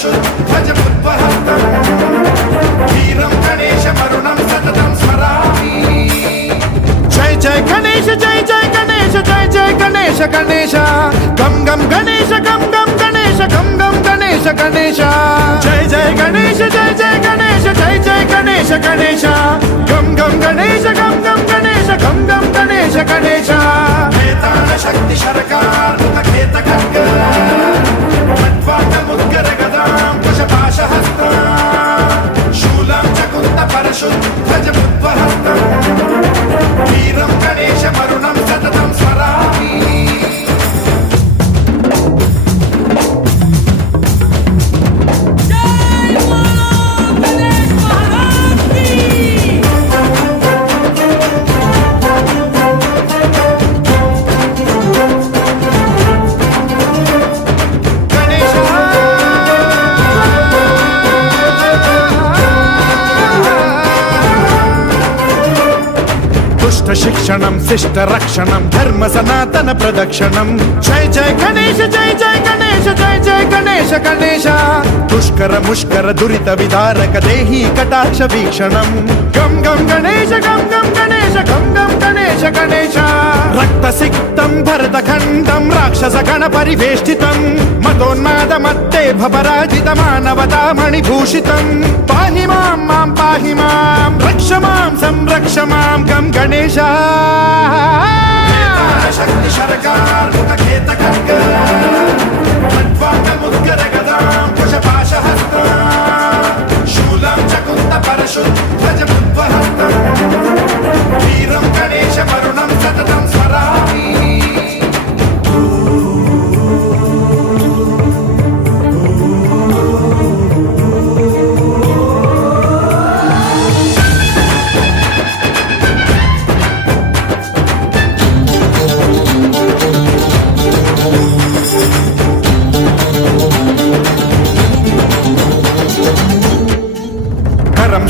परशुध्वजमुद्वहस्तम् वीरं गणेशमरुणं सततं स्मरामि। जय जय गणेश जय जय गणेश जय जय गणेश गणेश गम गम गणेश गम गम गणेश गम गम गणेश गणेश जय जय गणेश जय जय गणेश जय जय गणेश गणेश गम गम गणेश गम गम गणेश गम गम गणेश गणेश वेताल शक्ति शरकार मुखखेत खड्ग खट्वाङ्गमुद्गर गदां कुशपाशहस्तं शूलं च कुन्द परशुध्वजमुद्वहस्तम् वीरं गणेशमरुणं सततं स्मरामि। शिक्षणं शिष्ट रक्षणं धर्म सनातन प्रदक्षिणं जय जय गणेश जय जय गणेश जय जय गणेश गणेश दुष्कर मुष्कर दुरित विदारक देहि कटाक्ष वीक्षणं गम गम गणेश गम गम गणेश गम गम गणेश गणेश रक्त सिक्तं भरतखण्डं राक्षस गण परिवेष्टितं मदोन्माद मत्ते भपराजित मानवता मणिभूषितं पाहि मां मां पाहि मां रक्ष मां संरक्ष मां गम गणेश शक्ति शरकार मुखखेत खड्ग खट्वाङ्गमुद्गर गदां कुशपाशहस्तं शूलं च कुन्द परशुध्वजमुद्वहस्तम् वीरं गणेशमरुणं सततं स्मरामि।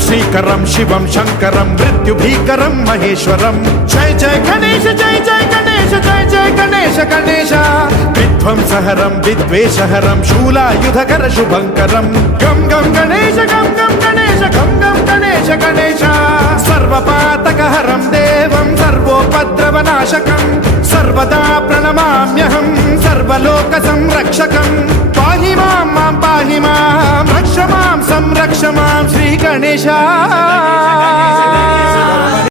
श्रीकरं शिवं शंकरं मृत्युभीकरं महेश्वरं जय जय गणेश जय जय गणेश जय जय गणेश गणेश विध्वंसहरं विद्वेषहरं शूलायुधकर शुभंकरं गम गम गणेश गम गम गणेश गम गम गणेश गणेश सर्वपातकहरं देवं सर्वोपद्रवनाशकं सर्वदा प्रणमाम्यहं सर्वलोकसंरक्षकं पाहि मां मां पाहि मां रक्ष मां संरक्ष मां श्री गणेश